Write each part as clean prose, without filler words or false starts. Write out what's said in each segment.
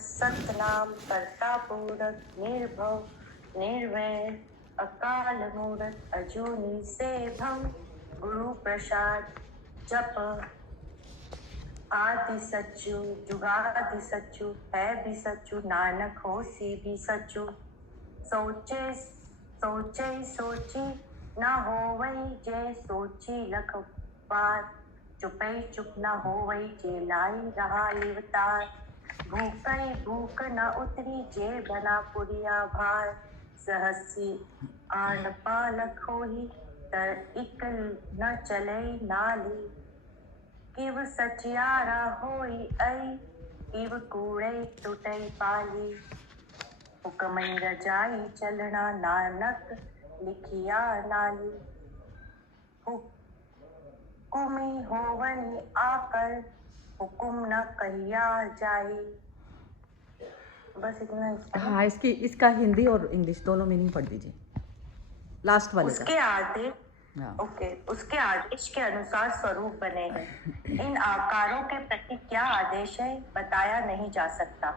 सतनाम करता पूरक निर्भव निर्वैर अकाल मूरत अजूनी सेभम गुरु प्रसाद जप आदि सच्चू जुगादि सच्चू है भी सच्चू नानक होसी भी सच्चू सोचे सोचे सोची न होवई जे सोची लख पार चुपै चुप न होवई जे लाई रहा अवतार भूखई भूख न उतरी जे बना पुरिया भार सहसी आन पालक होही तर इक न चले नाली किव सचियारा होई आई किव कूड़े टूटई पाली हुक्मई रजाई चलना नानक लिखिया नाली हुकुमी होवनी आकर हुकुम न कहिया जाई। बस इतना। हाँ, इसका हिंदी और इंग्लिश दोनों मीनिंग पढ़ दीजिए लास्ट वाले उसके आदेश ओके उसके आदेश के अनुसार स्वरूप बने हैं। इन आकारों के प्रति क्या आदेश है बताया नहीं जा सकता।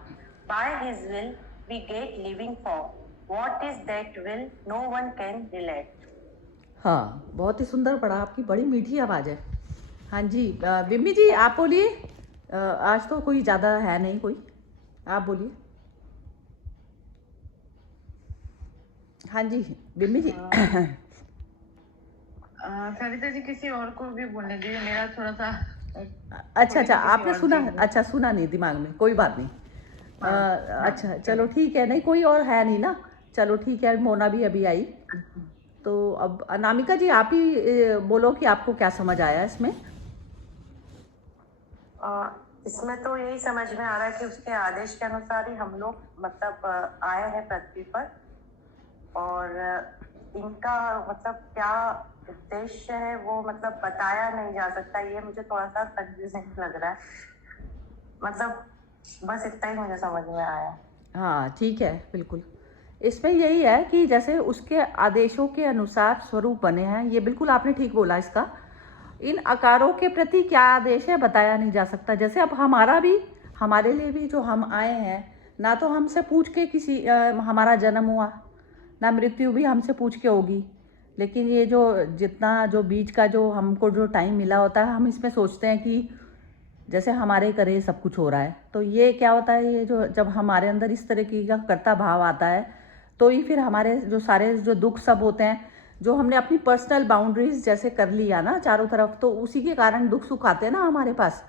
By his will we get living form what is that will no one can relate. हाँ, बहुत ही सुंदर पढ़ा, आपकी बड़ी मीठी आवाज़ है। हाँ जी, विम्मी जी आप बोलिए। आज तो कोई ज़्यादा है नहीं, कोई आप बोलिए। हाँ जी विम्मी जी। सरिता जी किसी और को भी बोलने दीजिए, मेरा थोड़ा सा अच्छा आपने सुना? अच्छा, सुना नहीं दिमाग में, कोई बात नहीं। अच्छा चलो ठीक है, नहीं कोई और है नहीं ना, चलो ठीक है। मोना भी अभी आई, तो अब अनामिका जी आप ही बोलो कि आपको क्या समझ आया इसमें। इसमें तो यही समझ में आ रहा है कि उसके आदेश के अनुसार ही हम लोग मतलब आए हैं पृथ्वी पर, और इनका मतलब क्या उद्देश्य है वो मतलब बताया नहीं जा सकता। ये मुझे थोड़ा सा कंफ्यूजिंग लग रहा है, मतलब बस इतना ही मुझे समझ में आया। हाँ ठीक है, बिल्कुल इसमें यही है कि जैसे उसके आदेशों के अनुसार स्वरूप बने हैं, ये बिल्कुल आपने ठीक बोला। इसका इन आकारों के प्रति क्या आदेश है बताया नहीं जा सकता। जैसे अब हमारे लिए भी जो हम आए हैं, ना तो हमसे पूछ के किसी हमारा जन्म हुआ, ना मृत्यु भी हमसे पूछ के होगी, लेकिन ये जो बीच का जो हमको जो टाइम मिला होता है, हम इसमें सोचते हैं कि जैसे हमारे करे सब कुछ हो रहा है। तो ये क्या होता है, ये जो जब हमारे अंदर इस तरह की का कर्ता भाव आता है, तो ही फिर हमारे जो सारे जो दुख सब होते हैं, जो हमने अपनी पर्सनल बाउंड्रीज जैसे कर लिया ना चारों तरफ, तो उसी के कारण दुख सुख आते हैं ना हमारे पास।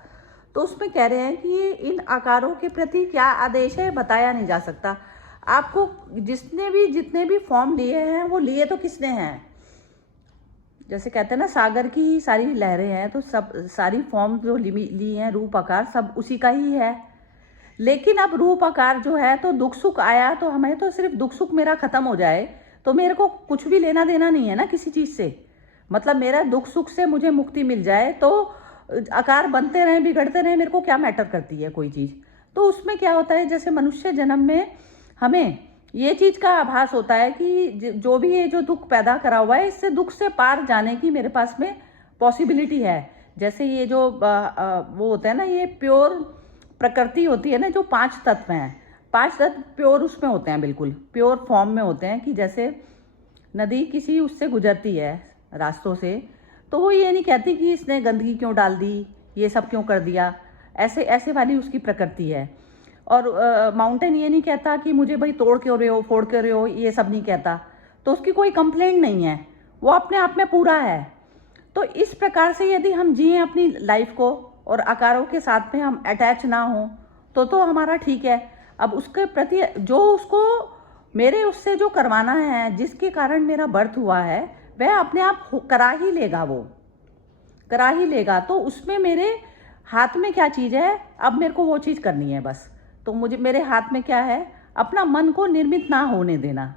तो उसमें कह रहे हैं कि इन आकारों के प्रति क्या आदेश है बताया नहीं जा सकता। आपको जितने भी फॉर्म लिए हैं, वो लिए तो किसने हैं? जैसे कहते हैं ना सागर की ही सारी लहरें हैं, तो सब सारी फॉर्म जो ली हैं, रूप आकार सब उसी का ही है। लेकिन अब रूप आकार जो है, तो दुख सुख आया तो हमें तो सिर्फ दुख सुख मेरा खत्म हो जाए तो मेरे को कुछ भी लेना देना नहीं है ना किसी चीज़ से। मतलब मेरा दुख सुख से मुझे मुक्ति मिल जाए, तो आकार बनते रहें बिगड़ते रहें, मेरे को क्या मैटर करती है कोई चीज़। तो उसमें क्या होता है, जैसे मनुष्य जन्म में हमें ये चीज़ का आभास होता है कि जो भी ये जो दुख पैदा करा हुआ है, इससे दुख से पार जाने की मेरे पास में पॉसिबिलिटी है। जैसे ये जो वो होता है ना, ये प्योर प्रकृति होती है ना, जो 5 तत्व हैं, 5 तत्व प्योर उसमें होते हैं, बिल्कुल प्योर फॉर्म में होते हैं। कि जैसे नदी किसी उससे गुजरती है रास्तों से, तो वो ये नहीं कहती कि इसने गंदगी क्यों डाल दी, ये सब क्यों कर दिया, ऐसे वाली उसकी प्रकृति है। और माउंटेन ये नहीं कहता कि मुझे भाई तोड़ क्यों रहे हो, फोड़ क्यों रहे हो, ये सब नहीं कहता। तो उसकी कोई कंप्लेंट नहीं है, वो अपने आप में पूरा है। तो इस प्रकार से यदि हम जिए अपनी लाइफ को और आकारों के साथ में हम अटैच ना हो, तो हमारा ठीक है। अब उसके प्रति जो उसको मेरे उससे जो करवाना है, जिसके कारण मेरा बर्थ हुआ है, वह अपने आप करा ही लेगा, वो करा ही लेगा। तो उसमें मेरे हाथ में क्या चीज़ है, अब मेरे को वो चीज़ करनी है बस। तो मेरे हाथ में क्या है, अपना मन को निर्मित ना होने देना।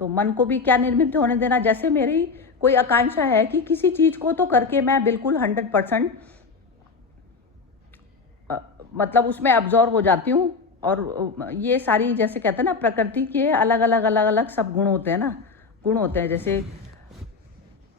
तो मन को भी क्या निर्मित होने देना, जैसे मेरी कोई आकांक्षा है कि किसी चीज़ को तो करके मैं बिल्कुल 100% मतलब उसमें अब्जॉर्व हो जाती हूँ। और ये सारी जैसे कहते हैं ना, प्रकृति के अलग अलग सब गुण होते हैं ना, गुण होते हैं, जैसे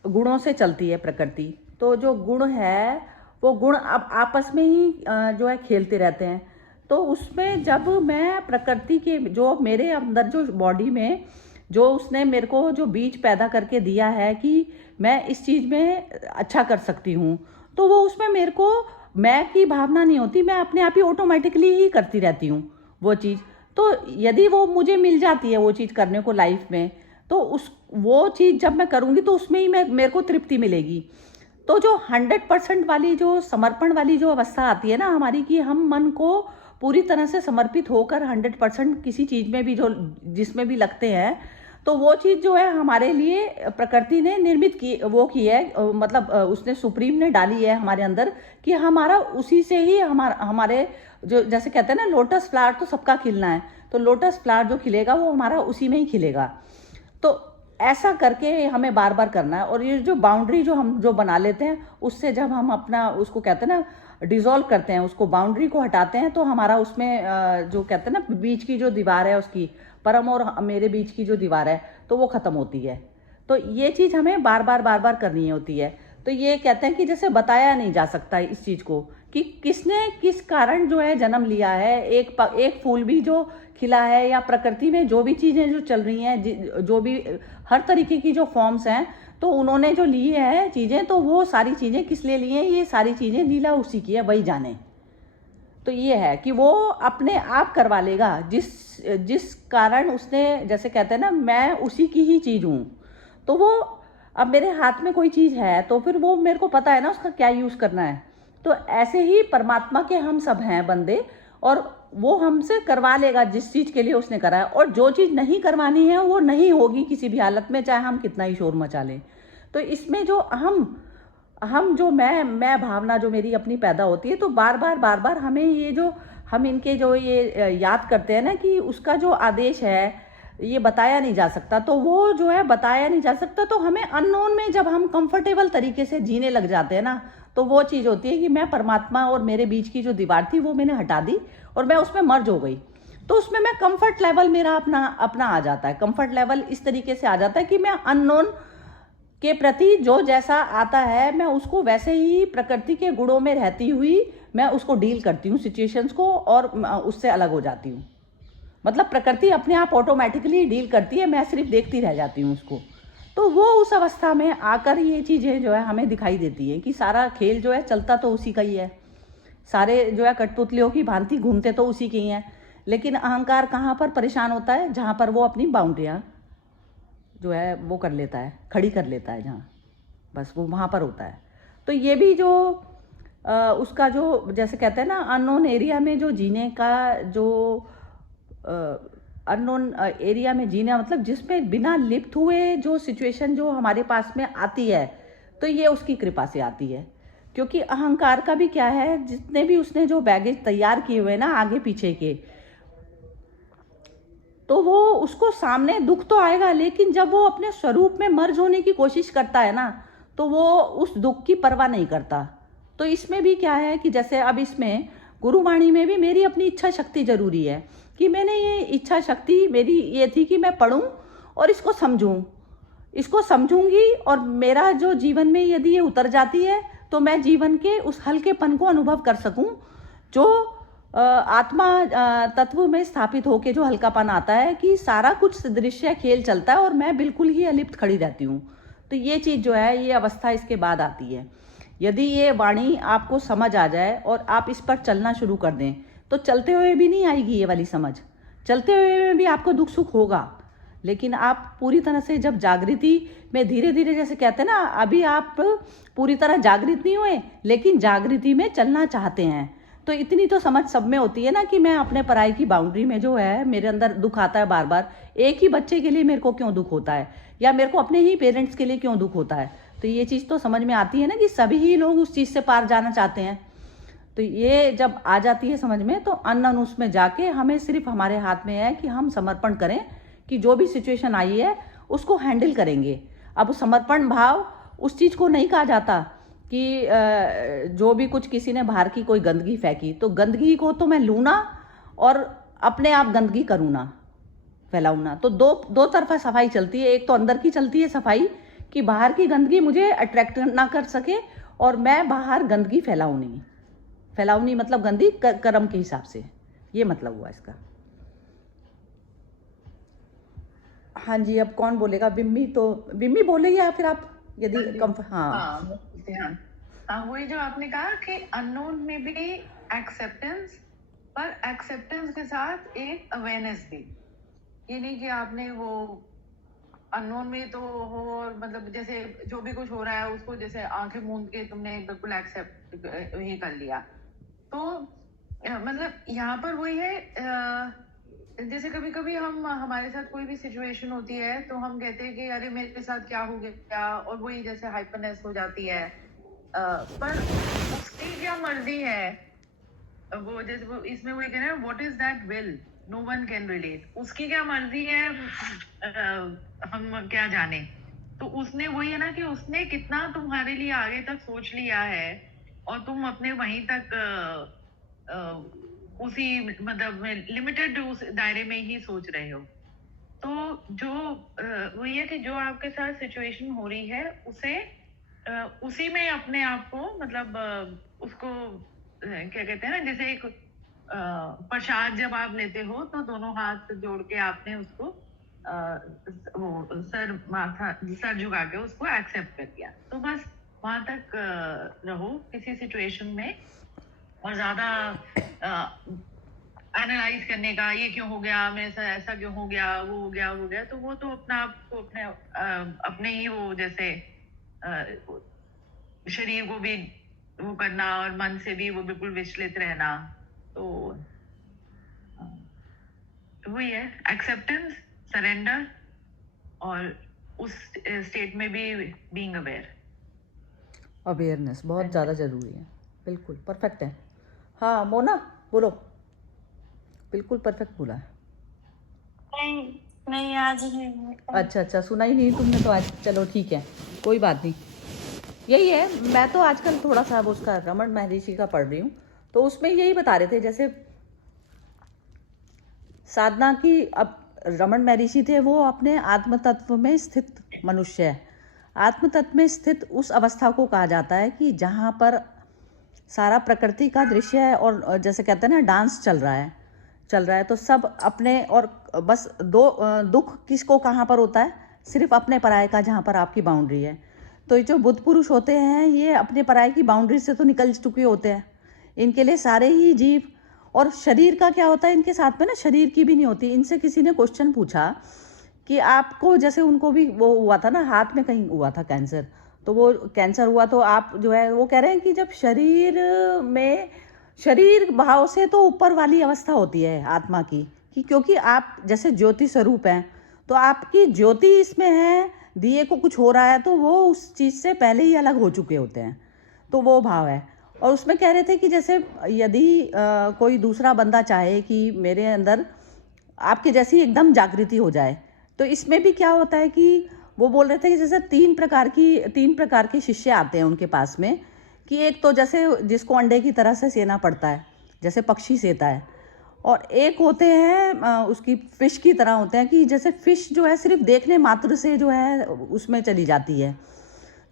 गुणों से चलती है प्रकृति। तो जो गुण है वो गुण अब आपस में ही जो है खेलते रहते हैं। तो उसमें जब मैं प्रकृति के जो मेरे अंदर जो बॉडी में जो उसने मेरे को जो बीज पैदा करके दिया है कि मैं इस चीज़ में अच्छा कर सकती हूँ, तो वो उसमें मेरे को मैं की भावना नहीं होती, मैं अपने आप ही ऑटोमेटिकली ही करती रहती हूँ वो चीज़। तो यदि वो मुझे मिल जाती है वो चीज़ करने को लाइफ में, तो उस वो चीज़ जब मैं करूँगी तो उसमें ही मैं मेरे को तृप्ति मिलेगी। तो जो 100% वाली जो समर्पण वाली जो अवस्था आती है ना हमारी, कि हम मन को पूरी तरह से समर्पित होकर 100% किसी चीज़ में भी जो जिसमें भी लगते हैं, तो वो चीज़ जो है हमारे लिए प्रकृति ने निर्मित की वो की है, मतलब उसने सुप्रीम ने डाली है हमारे अंदर कि हमारा उसी से ही हमारे जो जैसे कहते हैं ना लोटस फ्लावर तो सबका खिलना है, तो लोटस फ्लावर जो खिलेगा वो हमारा उसी में ही खिलेगा। तो ऐसा करके हमें बार बार करना है। और ये जो बाउंड्री जो हम जो बना लेते हैं, उससे जब हम अपना उसको कहते हैं ना डिसॉल्व करते हैं, उसको बाउंड्री को हटाते हैं, तो हमारा उसमें जो कहते हैं ना बीच की जो दीवार है उसकी, परम और मेरे बीच की जो दीवार है, तो वो ख़त्म होती है। तो ये चीज़ हमें बार बार करनी होती है। तो ये कहते हैं कि जैसे बताया नहीं जा सकता इस चीज़ को कि किसने किस कारण जो है जन्म लिया है। एक फूल भी जो खिला है, या प्रकृति में जो भी चीज़ें जो चल रही हैं, जो भी हर तरीके की जो फॉर्म्स हैं, तो उन्होंने जो ली है चीज़ें, तो वो सारी चीज़ें किस लिए ली हैं, ये सारी चीज़ें लीला उसी की है, वही जाने। तो ये है कि वो अपने आप करवा लेगा जिस कारण उसने, जैसे कहते हैं ना मैं उसी की ही चीज़ हूँ। तो वो अब मेरे हाथ में कोई चीज़ है तो फिर वो मेरे को पता है ना उसका क्या यूज़ करना है। तो ऐसे ही परमात्मा के हम सब हैं बंदे, और वो हमसे करवा लेगा जिस चीज़ के लिए उसने करा है। और जो चीज़ नहीं करवानी है वो नहीं होगी किसी भी हालत में, चाहे हम कितना ही शोर मचा लें। तो इसमें जो हम जो मैं भावना जो मेरी अपनी पैदा होती है, तो बार बार हमें ये जो हम इनके जो ये याद करते हैं ना कि उसका जो आदेश है ये बताया नहीं जा सकता, तो वो जो है बताया नहीं जा सकता। तो हमें अननोन में जब हम कंफर्टेबल तरीके से जीने लग जाते हैं ना, तो वो चीज़ होती है कि मैं परमात्मा और मेरे बीच की जो दीवार थी वो मैंने हटा दी और मैं उसमें मर्ज हो गई। तो उसमें मैं कंफर्ट लेवल मेरा अपना आ जाता है। कंफर्ट लेवल इस तरीके से आ जाता है कि मैं अननोन के प्रति जो जैसा आता है मैं उसको वैसे ही प्रकृति के गुणों में रहती हुई मैं उसको डील करती हूँ सिचुएशंस को, और उससे अलग हो जाती हूँ। मतलब प्रकृति अपने आप ऑटोमेटिकली डील करती है, मैं सिर्फ देखती रह जाती हूँ उसको। तो वो उस अवस्था में आकर ये चीज़ें जो है हमें दिखाई देती है कि सारा खेल जो है चलता तो उसी का ही है, सारे जो है कठपुतलियों की भांति घूमते तो उसी के ही हैं। लेकिन अहंकार कहाँ पर परेशान होता है, जहाँ पर वो अपनी बाउंड्रियाँ जो है वो कर लेता है, खड़ी कर लेता है, जहाँ बस वो वहाँ पर होता है। तो ये भी जो उसका जो जैसे कहते हैं ना अननोन एरिया में जो जीने का जो अननोन एरिया में जीना, मतलब जिसमें बिना लिप्त हुए जो सिचुएशन जो हमारे पास में आती है, तो ये उसकी कृपा से आती है। क्योंकि अहंकार का भी क्या है, जितने भी उसने जो बैगेज तैयार किए हुए ना आगे पीछे के, तो वो उसको सामने दुख तो आएगा, लेकिन जब वो अपने स्वरूप में मर्ज होने की कोशिश करता है ना, तो वो उस दुख की परवाह नहीं करता। तो इसमें भी क्या है कि जैसे अब इसमें गुरुवाणी में भी मेरी अपनी इच्छा शक्ति जरूरी है कि मैंने ये इच्छा शक्ति मेरी ये थी कि मैं पढ़ूं और इसको समझूंगी, और मेरा जो जीवन में यदि ये उतर जाती है तो मैं जीवन के उस हल्केपन को अनुभव कर सकूं, जो आत्मा तत्व में स्थापित होके जो हल्कापन आता है कि सारा कुछ दृश्य खेल चलता है और मैं बिल्कुल ही अलिप्त खड़ी रहती हूँ। तो ये चीज़ जो है ये अवस्था इसके बाद आती है। यदि ये वाणी आपको समझ आ जाए और आप इस पर चलना शुरू कर दें, तो चलते हुए भी नहीं आएगी ये वाली समझ, चलते हुए भी आपको दुख सुख होगा। लेकिन आप पूरी तरह से जब जागृति में धीरे धीरे, जैसे कहते हैं ना, अभी आप पूरी तरह जागृत नहीं हुए लेकिन जागृति में चलना चाहते हैं, तो इतनी तो समझ सब में होती है ना कि मैं अपने पराई की बाउंड्री में जो है मेरे अंदर दुख आता है बार बार। एक ही बच्चे के लिए मेरे को क्यों दुख होता है, या मेरे को अपने ही पेरेंट्स के लिए क्यों दुख होता है। तो ये चीज़ तो समझ में आती है ना कि सभी ही लोग उस चीज़ से पार जाना चाहते हैं। तो ये जब आ जाती है समझ में, तो अन्न उसमें जाके हमें सिर्फ हमारे हाथ में है कि हम समर्पण करें कि जो भी सिचुएशन आई है उसको हैंडल करेंगे। अब समर्पण भाव उस चीज़ को नहीं कहा जाता कि जो भी कुछ किसी ने बाहर की कोई गंदगी फेंकी, तो गंदगी को तो मैं लूँ ना और अपने आप गंदगी करूँ ना, फैलाऊँ ना। तो दो तरफा सफाई चलती है। एक तो अंदर की चलती है सफाई कि बाहर की गंदगी मुझे अट्रैक्ट ना कर सके, और मैं बाहर गंदगी फैलाऊं नहीं मतलब गंदी कर्म के हिसाब से, ये मतलब हुआ इसका। हाँ जी, अब कौन बोलेगा? बिम्मी तो बिम्मी बोले या फिर आप यदि हाँ हाँ, वही जो आपने कहा कि अननोन में भी एक्सेप्टेंस, पर एक्सेप्टेंस के साथ एक अवेयरनेस भी। ये नहीं कि आपने वो अननोन में तो हो और मतलब जैसे जो भी कुछ हो रहा है उसको जैसे आंखें मूंद के तुमने बिल्कुल एक्सेप्ट ही कर लिया। तो मतलब यहाँ पर वही है, जैसे कभी कभी हमारे साथ कोई भी सिचुएशन होती है तो हम कहते हैं कि अरे मेरे साथ क्या हो गया, और वही जैसे हाइपरनेस हो जाती है। पर उसकी क्या मर्जी है, वो जैसे वो इसमें वही कह रहे हैं, what is that will, no one can relate. उसकी क्या मर्जी है, हम क्या जाने। तो उसने वही है ना कि उसने कितना तुम्हारे लिए आगे तक सोच लिया है और तुम अपने वहीं तक उसी मतलब में लिमिटेड उस दायरे में ही सोच रहे हो। तो जो वही है कि जो आपके साथ सिचुएशन हो रही है उसे उसी में अपने आप को मतलब उसको क्या कहते हैं ना, जैसे एक प्रसाद जब आप लेते हो तो दोनों हाथ जोड़ के आपने उसको वो सर झुका के उसको एक्सेप्ट कर दिया। तो बस वहां तक रहो किसी सिचुएशन में, और ज्यादा एनालाइज करने का ये क्यों हो गया, मेरे साथ ऐसा क्यों हो गया, वो हो गया, तो वो तो अपना आपको अपने ही वो जैसे शरीर को भी वो करना और मन से भी वो बिल्कुल विचलित रहना। तो वही है एक्सेप्टेंस, सरेंडर, और उस स्टेट में भी बीइंग अवेयरनेस बहुत ज़्यादा ज़रूरी है। बिल्कुल परफेक्ट है। हाँ मोना बोलो, बिल्कुल परफेक्ट बोला है। नहीं आज नहीं। अच्छा सुना ही नहीं तुमने तो आज, चलो ठीक है कोई बात नहीं। यही है, मैं तो आजकल थोड़ा सा उसका रमन महर्षि का पढ़ रही हूँ, तो उसमें यही बता रहे थे जैसे साधना की। अब रमन महर्षि थे वो अपने आत्म तत्व में स्थित मनुष्य है। आत्म तत्व में स्थित उस अवस्था को कहा जाता है कि जहाँ पर सारा प्रकृति का दृश्य है और जैसे कहते हैं ना डांस चल रहा है तो सब अपने, और बस दुख किसको कहाँ पर होता है, सिर्फ अपने पराये का, जहाँ पर आपकी बाउंड्री है। तो ये जो बुद्ध पुरुष होते हैं ये अपने पराये की बाउंड्री से तो निकल चुके होते हैं। इनके लिए सारे ही जीव, और शरीर का क्या होता है इनके साथ में ना, शरीर की भी नहीं होती। इनसे किसी ने क्वेश्चन पूछा कि आपको, जैसे उनको भी वो हुआ था ना, हाथ में कहीं हुआ था कैंसर, तो वो कैंसर हुआ तो आप जो है वो कह रहे हैं कि जब शरीर भाव से तो ऊपर वाली अवस्था होती है आत्मा की, कि क्योंकि आप जैसे ज्योति स्वरूप हैं तो आपकी ज्योति इसमें है, दिए को कुछ हो रहा है तो वो उस चीज़ से पहले ही अलग हो चुके होते हैं, तो वो भाव है। और उसमें कह रहे थे कि जैसे यदि कोई दूसरा बंदा चाहे कि मेरे अंदर आपके जैसी एकदम जागृति हो जाए, तो इसमें भी क्या होता है कि वो बोल रहे थे कि जैसे तीन प्रकार के शिष्य आते हैं उनके पास में, कि एक तो जैसे जिसको अंडे की तरह से सेना पड़ता है, जैसे पक्षी सेता है, और एक होते हैं उसकी फिश की तरह होते हैं, कि जैसे फिश जो है सिर्फ देखने मात्र से जो है उसमें चली जाती है,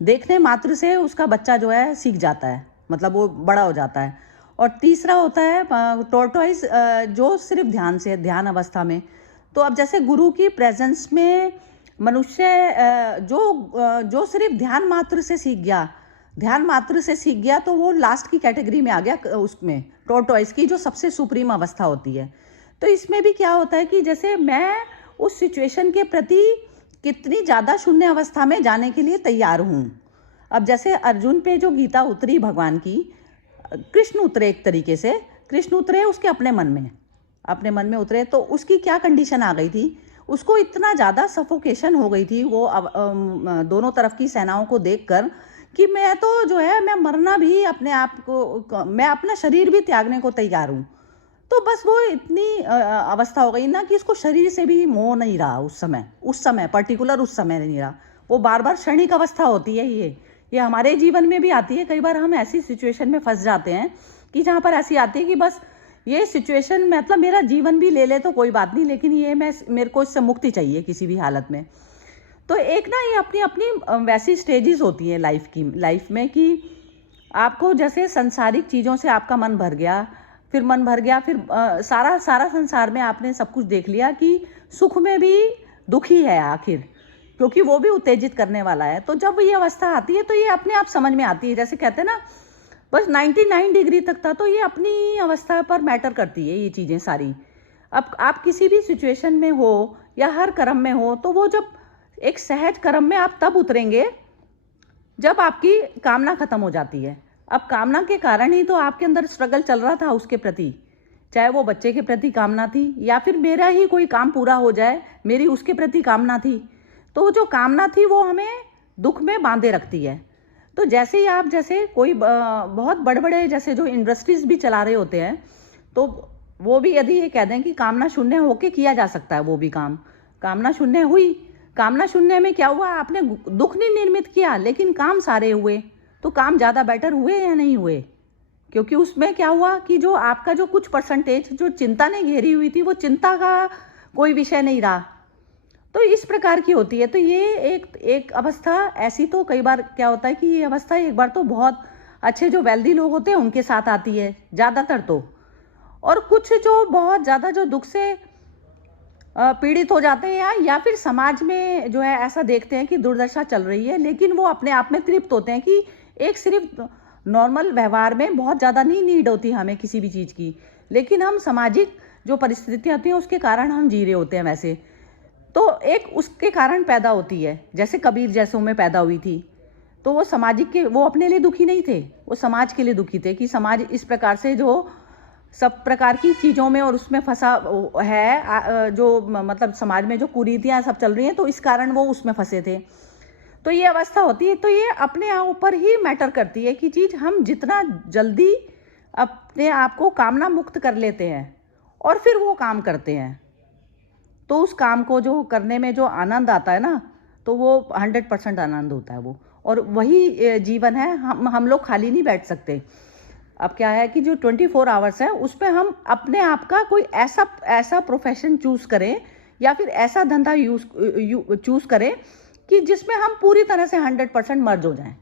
देखने मात्र से उसका बच्चा जो है सीख जाता है, मतलब वो बड़ा हो जाता है। और तीसरा होता है टॉर्टोइज, जो सिर्फ ध्यान अवस्था में। तो अब जैसे गुरु की प्रेजेंस में मनुष्य जो सिर्फ ध्यान मात्र से सीख गया तो वो लास्ट की कैटेगरी में आ गया, उसमें टॉर्टोइज की जो सबसे सुप्रीम अवस्था होती है। तो इसमें भी क्या होता है कि जैसे मैं उस सिचुएशन के प्रति कितनी ज़्यादा शून्य अवस्था में जाने के लिए तैयार हूँ। अब जैसे अर्जुन पे जो गीता उतरी भगवान की, कृष्ण उतरे, एक तरीके से कृष्ण उतरे उसके अपने मन में उतरे, तो उसकी क्या कंडीशन आ गई थी, उसको इतना ज़्यादा सफोकेशन हो गई थी वो दोनों तरफ की सेनाओं को देखकर, कि मैं तो जो है मैं मरना भी अपने आप को, मैं अपना शरीर भी त्यागने को तैयार हूँ। तो बस वो इतनी अवस्था हो गई ना कि उसको शरीर से भी मोह नहीं रहा उस समय पर्टिकुलर उस समय नहीं रहा। वो बार बार क्षणिक अवस्था होती है, ये हमारे जीवन में भी आती है। कई बार हम ऐसी सिचुएशन में फंस जाते हैं कि जहाँ पर ऐसी आती है कि बस ये सिचुएशन मतलब मेरा जीवन भी ले तो कोई बात नहीं, लेकिन ये मेरे को इससे मुक्ति चाहिए किसी भी हालत में। तो एक ना ये अपनी अपनी वैसी स्टेजेस होती हैं लाइफ में कि आपको जैसे सांसारिक चीज़ों से आपका मन भर गया, फिर मन भर गया, फिर सारा सारा संसार में आपने सब कुछ देख लिया कि सुख में भी दुख ही है आखिर, क्योंकि वो भी उत्तेजित करने वाला है। तो जब ये अवस्था आती है तो ये अपने आप समझ में आती है। जैसे कहते हैं ना, बस 99 डिग्री तक था, तो ये अपनी अवस्था पर मैटर करती है ये चीज़ें सारी। अब आप किसी भी सिचुएशन में हो या हर कर्म में हो, तो वो जब एक सहज कर्म में आप तब उतरेंगे जब आपकी कामना खत्म हो जाती है। अब कामना के कारण ही तो आपके अंदर स्ट्रगल चल रहा था उसके प्रति, चाहे वो बच्चे के प्रति कामना थी या फिर मेरा ही कोई काम पूरा हो जाए, मेरी उसके प्रति कामना थी। तो जो कामना थी वो हमें दुख में बांधे रखती है। तो जैसे ही आप जैसे कोई बहुत बड़े बड़े जैसे जो इंडस्ट्रीज भी चला रहे होते हैं, तो वो भी यदि ये कह दें कि कामना शून्य होके किया जा सकता है वो भी काम, कामना शून्य हुई, कामना शून्य में क्या हुआ, आपने दुख नहीं निर्मित किया लेकिन काम सारे हुए। तो काम ज़्यादा बेटर हुए या नहीं हुए? क्योंकि उसमें क्या हुआ कि जो आपका जो कुछ परसेंटेज जो चिंता ने घेरी हुई थी, वो चिंता का कोई विषय नहीं रहा। तो इस प्रकार की होती है। तो ये एक अवस्था ऐसी, तो कई बार क्या होता है कि ये अवस्था एक बार तो बहुत अच्छे जो वेल्दी लोग होते हैं उनके साथ आती है ज़्यादातर तो, और कुछ जो बहुत ज़्यादा जो दुख से पीड़ित हो जाते हैं या फिर समाज में जो है ऐसा देखते हैं कि दुर्दशा चल रही है, लेकिन वो अपने आप में तृप्त होते हैं कि एक सिर्फ नॉर्मल व्यवहार में बहुत ज़्यादा नहीं नीड होती हमें किसी भी चीज़ की, लेकिन हम सामाजिक जो परिस्थितियाँ होती हैं उसके कारण हम जी रहे होते हैं वैसे। तो एक उसके कारण पैदा होती है, जैसे कबीर जैसों में पैदा हुई थी, तो वो सामाजिक के, वो अपने लिए दुखी नहीं थे, वो समाज के लिए दुखी थे कि समाज इस प्रकार से जो सब प्रकार की चीज़ों में और उसमें फंसा है, जो मतलब समाज में जो कुरीतियाँ सब चल रही हैं, तो इस कारण वो उसमें फंसे थे। तो ये अवस्था होती है। तो ये अपने आप ऊपर ही मैटर करती है कि चीज़ हम जितना जल्दी अपने आप को कामना मुक्त कर लेते हैं और फिर वो काम करते हैं, तो उस काम को जो करने में जो आनंद आता है ना, तो वो 100% आनंद होता है वो, और वही जीवन है। हम लोग खाली नहीं बैठ सकते। अब क्या है कि जो 24 आवर्स है उसमें हम अपने आप का कोई ऐसा प्रोफेशन चूज़ करें या फिर ऐसा धंधा चूज़ करें कि जिसमें हम पूरी तरह से 100% मर्ज हो जाएं।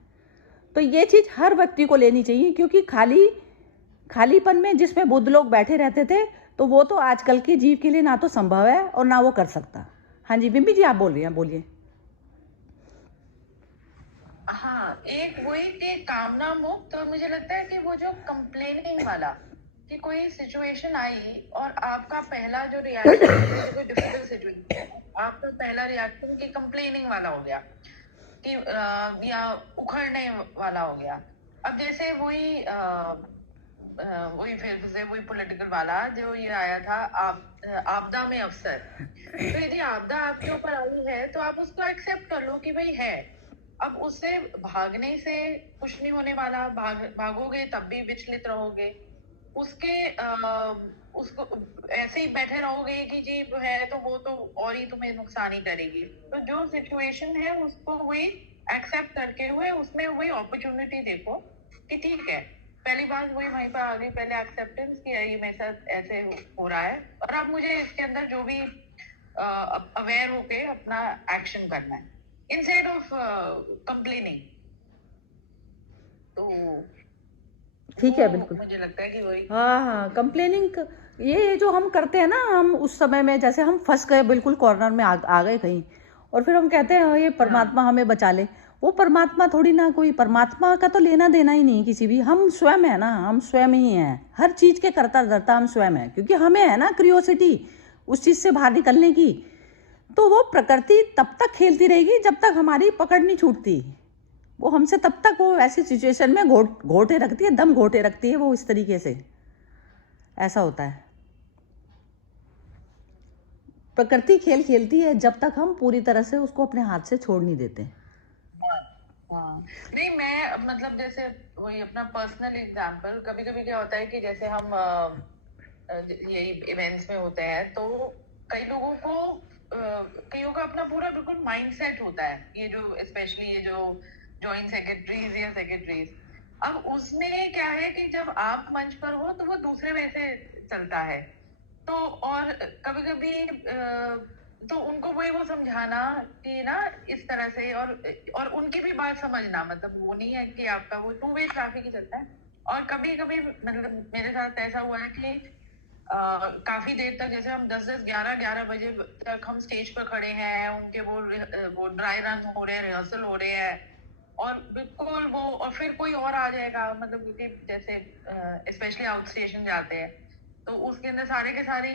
तो ये चीज़ हर व्यक्ति को लेनी चाहिए, क्योंकि खालीपन में जिसमें बुद्ध लोग बैठे रहते थे, तो वो तो आजकल के जीव के लिए ना तो संभव है और ना वो कर सकता। हाँ जी बिम्बी जी, आप बोल रही हैं, बोलिए। हाँ, एक वही कि कामना मुक्त, और मुझे लगता है कि वो जो कंप्लेनिंग वाला, कि कोई सिचुएशन आई और आपका पहला जो रिएक्शन, कोई डिफिकल्ट सिचुएशन, आपका पहला रिएक्शन कि कंप्लेनिंग वाला हो गया, कि या उखड़ने वाला हो गया। अब जैसे वही फिर से वही पॉलिटिकल वाला जो ये आया था, आपदा में अवसर। तो यदि आपदा आपके ऊपर आई है तो आप उसको एक्सेप्ट कर लो कि भाई है। अब उससे भागने से कुछ नहीं होने वाला, भागोगे तब भी विचलित रहोगे, उसको ऐसे ही बैठे रहोगे कि जी है तो वो तो और ही तुम्हें नुकसान ही करेगी। तो जो सिचुएशन है उसको वही एक्सेप्ट करके हुए उसमें वही अपॉर्चुनिटी देखो कि ठीक है, पहली बात वही वहीं पर आ गई, पहले एक्सेप्टेंस कि ये मेरे साथ ऐसे हो रहा है और अब मुझे इसके अंदर जो भी अवेयर होके अपना एक्शन करना है इंस्टेड ऑफ कंप्लेनिंग। तो ठीक है, बिल्कुल मुझे लगता है कि वही हाँ कंप्लेनिंग ये जो हम करते हैं ना, हम उस समय में जैसे हम फंस गए बिल्कुल कॉर्नर में आ गए कहीं, और फिर हम कहते हैं ये परमात्मा हमें बचा ले। वो परमात्मा थोड़ी ना, कोई परमात्मा का तो लेना देना ही नहीं किसी भी, हम स्वयं है ना, हम स्वयं ही हैं, हर चीज़ के कर्ता धर्ता हम स्वयं हैं, क्योंकि हमें है ना क्रियोसिटी उस चीज़ से बाहर निकलने की। तो वो प्रकृति तब तक खेलती रहेगी जब तक हमारी पकड़ नहीं छूटती, वो हमसे तब तक वो ऐसी सिचुएशन में घोटे रखती है, दम घोटे रखती है वो, इस तरीके से ऐसा होता है। प्रकृति खेल खेलती है जब तक हम पूरी तरह से उसको अपने हाथ से छोड़ नहीं देते। हाँ, नहीं मैं मतलब जैसे वही अपना पर्सनल एग्जांपल, कभी कभी क्या होता है कि जैसे हम यही इवेंट्स में होते हैं तो कई लोगों को कईयों का अपना पूरा बिल्कुल माइंडसेट होता है, ये जो स्पेशली ये जो जॉइंट सेक्रेटरीज या सेक्रेटरीज, अब उसमें क्या है कि जब आप मंच पर हो तो वो दूसरे वैसे चलता है। तो और कभी कभी तो उनको वो समझाना कि ना इस तरह से, और उनकी भी बात समझना, मतलब वो नहीं है कि आपका वो टू वे ट्रैफिक ही चलता है। और कभी कभी मतलब मेरे साथ ऐसा हुआ है कि काफी देर तक, जैसे हम 10-10 11-11 बजे तक हम स्टेज पर खड़े हैं, उनके वो ड्राई रन हो रहे हैं, रिहर्सल हो रहे हैं, और बिल्कुल वो, और फिर कोई और आ जाएगा, मतलब क्योंकि जैसे स्पेशली आउट स्टेशन जाते हैं तो उसके अंदर सारे के सारे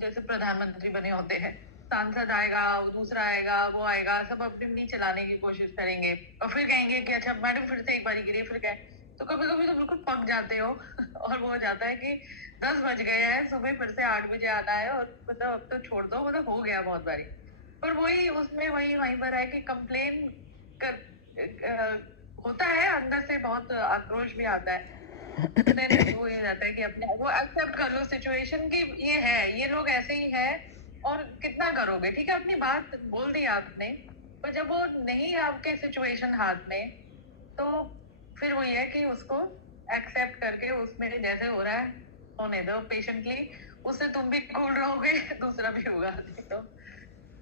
जैसे प्रधानमंत्री बने होते हैं, सांसद आएगा, दूसरा आएगा, वो आएगा, सब अपनी अपनी चलाने की कोशिश करेंगे, और फिर कहेंगे कि अच्छा मैडम फिर से एक बारी गिरी, फिर कहें, तो कभी कभी तो बिल्कुल पक जाते हो और वो हो जाता है कि 10 बज गए हैं, सुबह फिर से 8 बजे आना है, और मतलब अब तो छोड़ दो, मतलब हो गया बहुत बारी। पर वही उसमें वहीं पर है कि कंप्लेन कर होता है, अंदर से बहुत आक्रोश भी आता है, देन वो ये जाता है कि अपने वो एक्सेप्ट कर लो सिचुएशन की, ये है, ये लोग ऐसे ही है, और कितना करोगे, ठीक है, अपनी बात बोल दी आपने, पर जब वो नहीं है आपके सिचुएशन हाथ में, तो फिर वही है कि उसको एक्सेप्ट करके उसमें जैसे हो रहा है होने दो पेशेंटली, उससे तुम भी कूल रहोगे दूसरा भी होगा। तो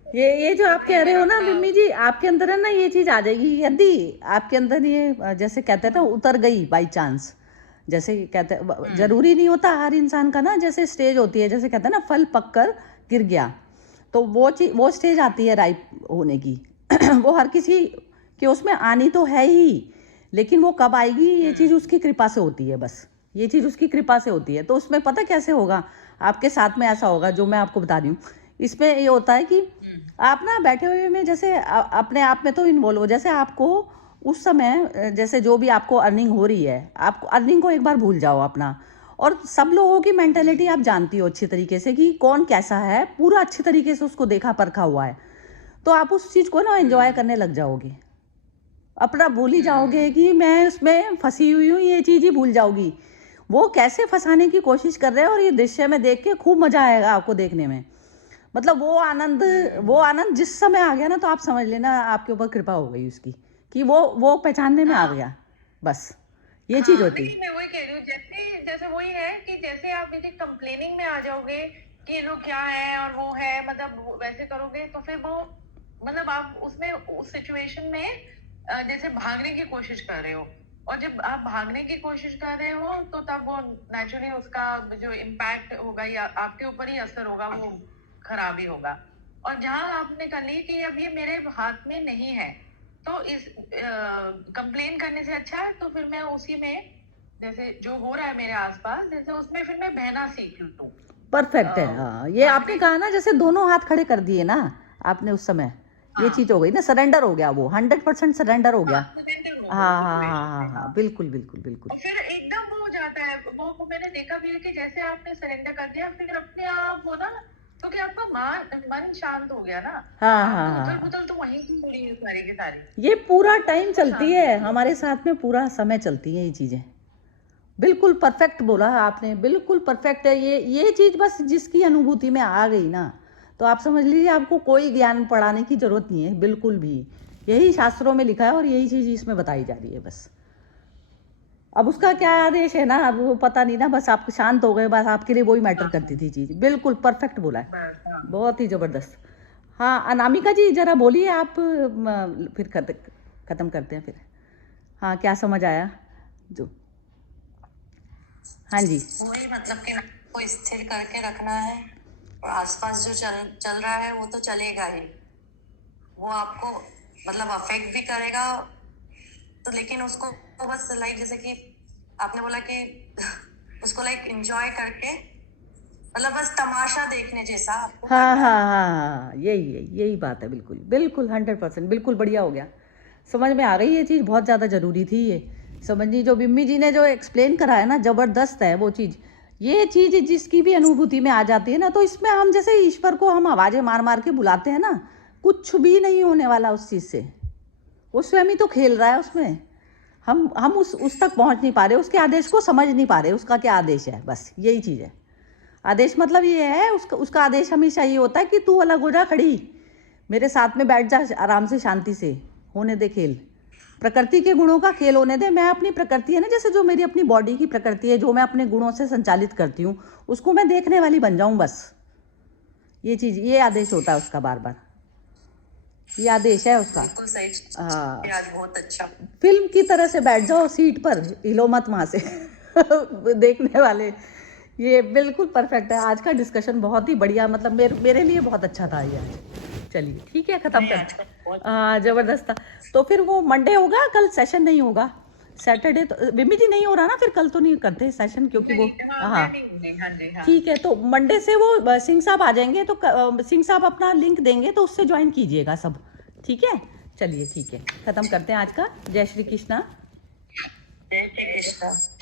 ये जो आप कह रहे हो मेरा ना अपना बिम्मी जी, आपके अंदर है ना ये चीज आ जाएगी, यदि आपके अंदर ये जैसे कहते हैं ना उतर गई बाई चांस, जैसे कहते हैं जरूरी नहीं होता हर इंसान का ना, जैसे स्टेज होती है, जैसे कहते हैं ना फल पक कर गिर गया, तो वो चीज, वो स्टेज आती है राइप होने की वो हर किसी के उसमें आनी तो है ही, लेकिन वो कब आएगी ये चीज उसकी कृपा से होती है, बस ये चीज उसकी कृपा से होती है। तो उसमें पता कैसे होगा, आपके साथ में ऐसा होगा जो मैं आपको बता रही हूँ। इसमें ये होता है कि आप ना बैठे हुए में जैसे अपने आप में तो इन्वॉल्व हो, जैसे आपको उस समय जैसे जो भी आपको अर्निंग हो रही है, आप अर्निंग को एक बार भूल जाओ अपना, और सब लोगों की मेंटेलिटी आप जानती हो अच्छी तरीके से कि कौन कैसा है, पूरा अच्छी तरीके से उसको देखा परखा हुआ है, तो आप उस चीज़ को ना एंजॉय करने लग जाओगे, अपना भूल ही जाओगे कि मैं उसमें फंसी हुई हूँ, ये चीज़ ही भूल जाओगी। वो कैसे फंसाने की कोशिश कर रहे हैं, और ये दृश्य में देख के खूब मजा आएगा आपको देखने में, मतलब वो आनंद जिस समय आ गया ना, तो आप समझ लेना आपके ऊपर कृपा हो गई उसकी, कि वो पहचानने में आ गया, बस ये चीज होती है। नहीं, मैं वही कह रही हूँ, जैसे जैसे वही है कि जैसे आप यदि कंप्लेनिंग में आ जाओगे कि ये लोग क्या है और वो है, मतलब वैसे करोगे तो फिर वो, मतलब आप उसमें उस सिचुएशन में जैसे भागने की कोशिश कर रहे हो, और जब आप भागने की कोशिश कर रहे हो तो तब वो नेचुरली उसका जो इम्पैक्ट होगा या आपके ऊपर ही असर होगा, वो खराब ही होगा। और जहां आपने कर ली कि अब ये मेरे हाथ में नहीं है, तो इस कंप्लेन करने से अच्छा है तो फिर मैं उसी में, जैसे जो हो रहा है मेरे आसपास, जैसे उसमें फिर मैं बहना सीख लूं। परफेक्ट है, हाँ ये आपने कहा ना, जैसे दोनों हाथ खड़े कर दिए ना आपने उस समय, ये चीज हो गई ना, सरेंडर हो गया, वो 100% सरेंडर हो गया। हाँ हाँ हाँ हाँ हाँ, बिल्कुल बिल्कुल बिल्कुल। और फिर एकदम वो हो जाता है, वो मैंने देखा भी है कि जैसे आपने सरेंडर कर दिया, फिर अपने आप वो ना, क्योंकि आपका मन शांत हो गया ना, हाँ हाँ आपकी उथल हाँ, पुथल तो वहीं की हो रही है सारी की सारी, ये पूरा टाइम बिल्कुल चलती शांत हो है गई। हमारे साथ में, पूरा समय चलती है ये चीजें। बिल्कुल परफेक्ट बोला है आपने, बिल्कुल परफेक्ट है ये चीज, बस जिसकी अनुभूति में आ गई ना, तो आप समझ लीजिए आपको कोई ज्ञान पढ़ाने की जरूरत नहीं है बिल्कुल भी, यही शास्त्रों में लिखा है और यही चीज इसमें बताई जा रही है बस। अब उसका क्या आदेश है ना, अब वो पता नहीं ना, बस आप शांत हो गए, बस आपके लिए वही मैटर करती थी चीज, बिल्कुल परफेक्ट बोला है, बस हाँ। बहुत ही जबरदस्त। हाँ अनामिका जी जरा बोलिए आप, फिर खत्म करते हैं फिर। हाँ क्या समझ आया जो, हाँ जी। वही मतलब कि को स्थिर करके रखना है, और आसपास जो चल चल रहा है वो तो चलेगा ही, वो आपको मतलब अफेक्ट भी करेगा, तो लेकिन उसको तो बस लाइक जैसे कि आपने बोला कि उसको लाइक एंजॉय करके, मतलब बस तमाशा देखने जैसा आपको हाँ करना हाँ है। हाँ हाँ, यही बात है, बिल्कुल बिल्कुल 100%, बिल्कुल बढ़िया हो गया, समझ में आ गई ये चीज़, बहुत ज़्यादा ज़रूरी थी ये समझनी, जो बिम्मी जी ने जो एक्सप्लेन करा है ना, ज़बरदस्त है वो चीज़। ये चीज़ जिसकी भी अनुभूति में आ जाती है ना, तो इसमें हम जैसे ईश्वर को हम आवाज़ें मार मार के बुलाते हैं ना, कुछ भी नहीं होने वाला उस चीज़ से, वो स्वयं ही तो खेल रहा है उसमें, हम उस तक पहुंच नहीं पा रहे, उसके आदेश को समझ नहीं पा रहे, उसका क्या आदेश है, बस यही चीज़ है। आदेश मतलब ये है, उसका आदेश हमेशा ये होता है कि तू अलग हो जा खड़ी, मेरे साथ में बैठ जा आराम से, शांति से होने दे खेल, प्रकृति के गुणों का खेल होने दे, मैं अपनी प्रकृति है ना, जैसे जो मेरी अपनी बॉडी की प्रकृति है, जो मैं अपने गुणों से संचालित करती हूँ, उसको मैं देखने वाली बन जाऊं बस, ये चीज, ये आदेश होता है उसका बार बार, ये आदेश है उसका। बिल्कुल सही। हाँ, आज बहुत अच्छा। फिल्म की तरह से बैठ जाओ सीट पर, हिलो मत वहां से देखने वाले। ये बिल्कुल परफेक्ट है। आज का डिस्कशन बहुत ही बढ़िया, मतलब मेरे लिए बहुत अच्छा था ये आज। चलिए ठीक है, खत्म कर। हाँ जबरदस्त था। तो फिर वो मंडे होगा, कल सेशन नहीं होगा। सैटरडे तो बिम्बी जी नहीं हो रहा ना, फिर कल तो नहीं करते सेशन क्योंकि वो, हाँ ठीक है। तो मंडे से वो सिंह साहब आ जाएंगे, तो सिंह साहब अपना लिंक देंगे तो उससे ज्वाइन कीजिएगा सब, ठीक है। चलिए ठीक है, खत्म करते हैं आज का। जय श्री कृष्णा। जय श्री कृष्ण।